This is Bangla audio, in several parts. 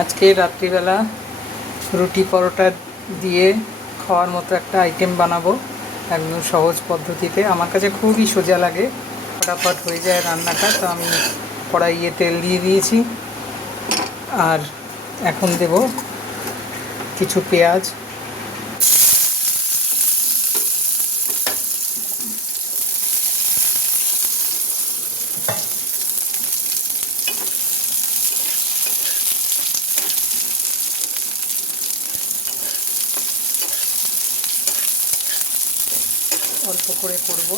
আজকে রাত্রিবেলা রুটি পরোটা দিয়ে খাওয়ার মতো একটা আইটেম বানাবো একদম সহজ পদ্ধতিতে। আমার কাছে খুবই সোজা লাগে, ফটাফট হয়ে যায় রান্নাটা। তো আমি কড়াইয়ে তেল দিয়ে দিয়েছি, আর এখন দেব কিছু পেঁয়াজ, অল্প করে করব।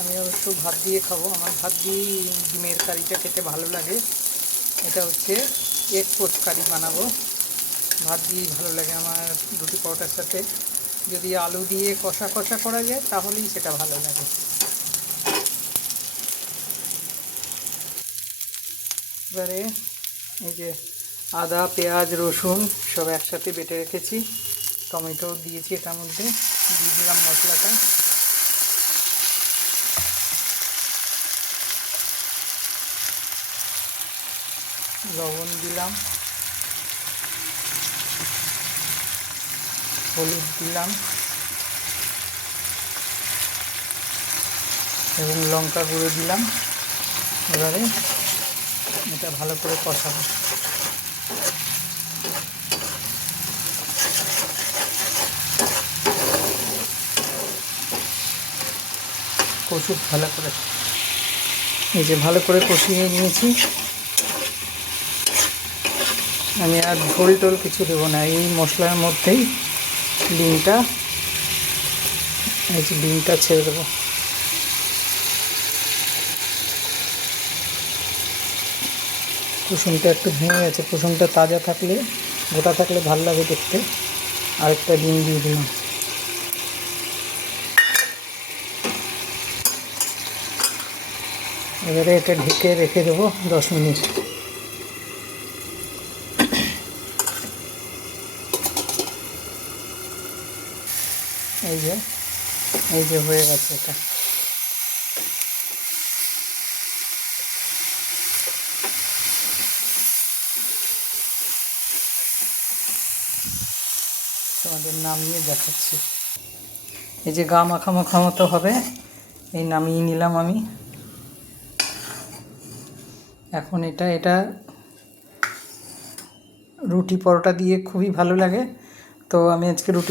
আমি অবশ্য ভাত দিয়ে খাবো, আমার ভাত দিয়ে ডিমের কারিটা খেতে ভালো লাগে। এটা হচ্ছে এগ পোচ কারি বানাবো, ভাত দিয়েই ভালো লাগে আমার রুটি পরোটার সাথে। যদি আলু দিয়ে কষা কষা করা যায় তাহলেই সেটা ভালো লাগে। এবারে এই যে আদা, পেঁয়াজ, রসুন সব একসাথে বেটে রেখেছি, টমেটো দিয়েছি, এটার মধ্যে দিয়ে দিলাম মশলাটা। লবণ দিলাম, হলুদ দিলাম এবং লঙ্কা গুঁড়ো দিলাম। এবারে এটা ভালো করে কষাবো। কষুক ভালো করে, এই যে ভালো করে কষিয়ে নিয়েছি। আমি আর ঝোল টোল কিছু দেবো না, এই মশলার মধ্যেই ডিমটা, এই যে ডিমটা ছেড়ে দেবো। কুসুমটা একটু ভেঙে গেছে, কুসুমটা তাজা থাকলে, গোটা থাকলে ভালো লাগে দেখতে। আরেকটা ডিম দিয়ে দিলাম। এবারে এটা ঢেকে রেখে দেবো 10 মিনিট। এই যে হয়ে গেছে এটা। তোমাদের নামিয়ে দেখাচ্ছি। এই যে গা মাখা মাখা মতো হবে, এই নামিয়ে নিলাম আমি। এখন এটা রুটি পরোটা দিয়ে খুবই ভালো লাগে। তো আমি আজকে রুটি